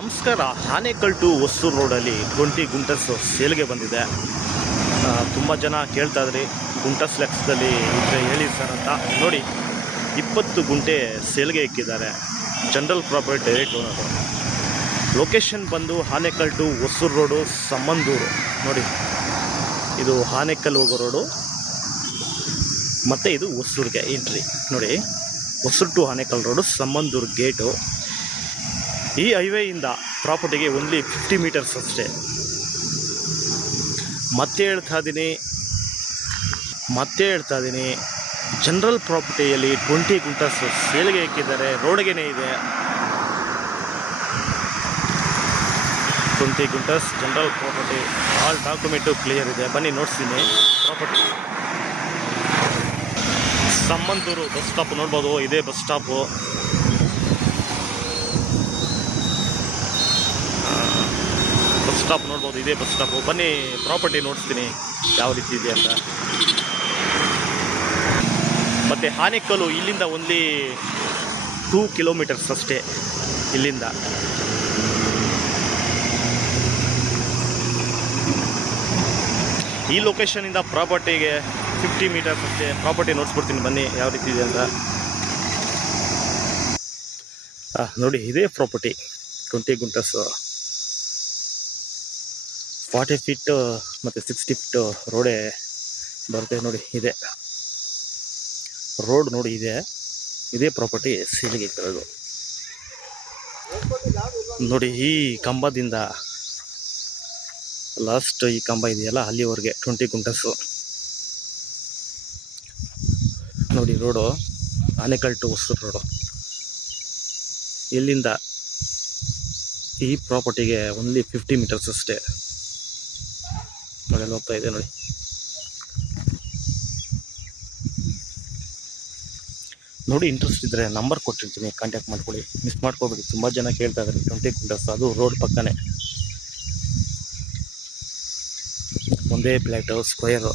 ನಮಸ್ಕಾರ. ಆನೇಕಲ್ ಟು ಹೊಸೂರು ರೋಡಲ್ಲಿ 20 ಗುಂಟಸ್ ಸೇಲ್ಗೆ ಬಂದಿದೆ. ತುಂಬ ಜನ ಕೇಳ್ತಾ ಇದ್ರಿ ಗುಂಟಸ್ ಲೆಕ್ಕದಲ್ಲಿ ಇದ್ರೆ ಹೇಳಿ ಸರ್ ಅಂತ. ನೋಡಿ, 20 ಗುಂಟೆ ಸೇಲ್ಗೆ ಇಕ್ಕಿದ್ದಾರೆ. General property direct owner. Location ಬಂದು ಆನೇಕಲ್ ಟು ಹೊಸೂರು ರೋಡು, ಸಂಬಂದೂರು. ನೋಡಿ, ಇದು ಆನೇಕಲ್ ಹೋಗೋ ರೋಡು ಮತ್ತು ಇದು ಹೊಸೂರಿಗೆ ಎಂಟ್ರಿ. ನೋಡಿ, Hosur to Anekal road, Sambandur gate. ಈ ಹೈವೇಯಿಂದ ಪ್ರಾಪರ್ಟಿಗೆ ಓನ್ಲಿ 50 ಮೀಟರ್ಸ್ ಅಷ್ಟೇ. ಮತ್ತೆ ಹೇಳ್ತಾ ಇದ್ದೀನಿ, ಜನರಲ್ ಪ್ರಾಪರ್ಟಿಯಲ್ಲಿ 20 ಗುಂಟಸ್ ಸೇಲ್ಗೆ ಇಕ್ಕಿದ್ದಾರೆ. ರೋಡ್ಗೇನೆ ಇದೆ 20 guntas general property. All document clear ಇದೆ. ಬನ್ನಿ ನೋಡ್ತೀನಿ ಪ್ರಾಪರ್ಟಿ. ಸಂಬಂದೂರು ಬಸ್ ಸ್ಟಾಪ್ ನೋಡ್ಬೋದು, ಇದೇ ಬಸ್ ಸ್ಟಾಪು. ನೋಡ್ಬೋದು, ಇದೇ ಬಸ್ ಸ್ಟಾಪು. ಬನ್ನಿ ಪ್ರಾಪರ್ಟಿ ನೋಡ್ತೀನಿ ಯಾವ ರೀತಿ ಇದೆ ಅಂತ. ಮತ್ತು ಆನೇಕಲ್ಲು ಇಲ್ಲಿಂದ ಓನ್ಲಿ 2 ಕಿಲೋಮೀಟರ್ಸ್ ಅಷ್ಟೇ. ಇಲ್ಲಿಂದ ಈ ಲೊಕೇಶನಿಂದ ಪ್ರಾಪರ್ಟಿಗೆ 50 ಮೀಟರ್ಸ್ ಅಷ್ಟೇ. ಪ್ರಾಪರ್ಟಿ ನೋಡ್ಸ್ಬಿಡ್ತೀನಿ ಬನ್ನಿ ಯಾವ ರೀತಿ ಇದೆ ಅಂತ. ನೋಡಿ, ಇದೇ ಪ್ರಾಪರ್ಟಿ 20 ಗುಂಟಸ್ಸು. 40 ಫೀಟ್ ಮತ್ತು 60 ಫೀಟ್ ರೋಡೇ ಬರುತ್ತೆ. ನೋಡಿ, ಇದೆ ರೋಡ್. ನೋಡಿ, ಇದೇ ಪ್ರಾಪರ್ಟಿ ಸೇಲಿಗೆ ಇರೋದು. ನೋಡಿ, ಈ ಕಂಬದಿಂದ ಲಾಸ್ಟ್ ಈ ಕಂಬ ಇದೆಯಲ್ಲ ಅಲ್ಲಿವರೆಗೆ 20 ಗುಂಟಸ್ಸು. ನೋಡಿ, road Anekal to Hosur road. ಇಲ್ಲಿಂದ ಈ ಪ್ರಾಪರ್ಟಿಗೆ ಓನ್ಲಿ 50 ಮೀಟರ್ಸ್ ಅಷ್ಟೇ. ಮಳೆ ಹೋಗ್ತಾ ಇದೆ ನೋಡಿ. ನೋಡಿ, ಇಂಟ್ರೆಸ್ಟ್ ಇದ್ದರೆ ನಂಬರ್ ಕೊಟ್ಟಿರ್ತೀನಿ, ಕಾಂಟ್ಯಾಕ್ಟ್ ಮಾಡ್ಕೊಳ್ಳಿ. ಮಿಸ್ ಮಾಡ್ಕೋಬೇಡಿ. ತುಂಬ ಜನ ಕೇಳ್ತಾ ಇದ್ದಾರೆ 20 ಗುಂಟಸ್. ಅದು ರೋಡ್ ಪಕ್ಕನೇ, ಒಂದೇ ಫ್ಲ್ಯಾಟು, ಸ್ಕ್ವೇರು.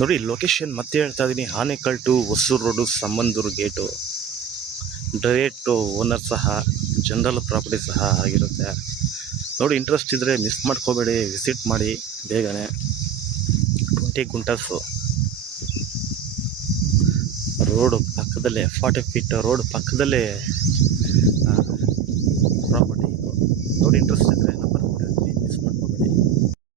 ನೋಡಿ, ಲೊಕೇಶನ್ ಮತ್ತೆ ಹೇಳ್ತಾ ಇದ್ದೀನಿ, Anekal to Hosur road, Sambandur gate. Direct owner ಸಹ, ಜನರಲ್ ಪ್ರಾಪರ್ಟಿ ಸಹ ಆಗಿರುತ್ತೆ. ನೋಡಿ, ಇಂಟ್ರೆಸ್ಟ್ ಇದ್ದರೆ ಮಿಸ್ ಮಾಡ್ಕೋಬೇಡಿ, ವಿಸಿಟ್ ಮಾಡಿ ಬೇಗನೆ. 20 ಗುಂಟಸ್ಸು ರೋಡು ಪಕ್ಕದಲ್ಲೇ, 40 ಫೀಟ್ ರೋಡ್ ಪಕ್ಕದಲ್ಲೇ ಪ್ರಾಪರ್ಟಿ ಇದು. ನೋಡಿ, ಇಂಟ್ರೆಸ್ಟ್ ಇದ್ದರೆ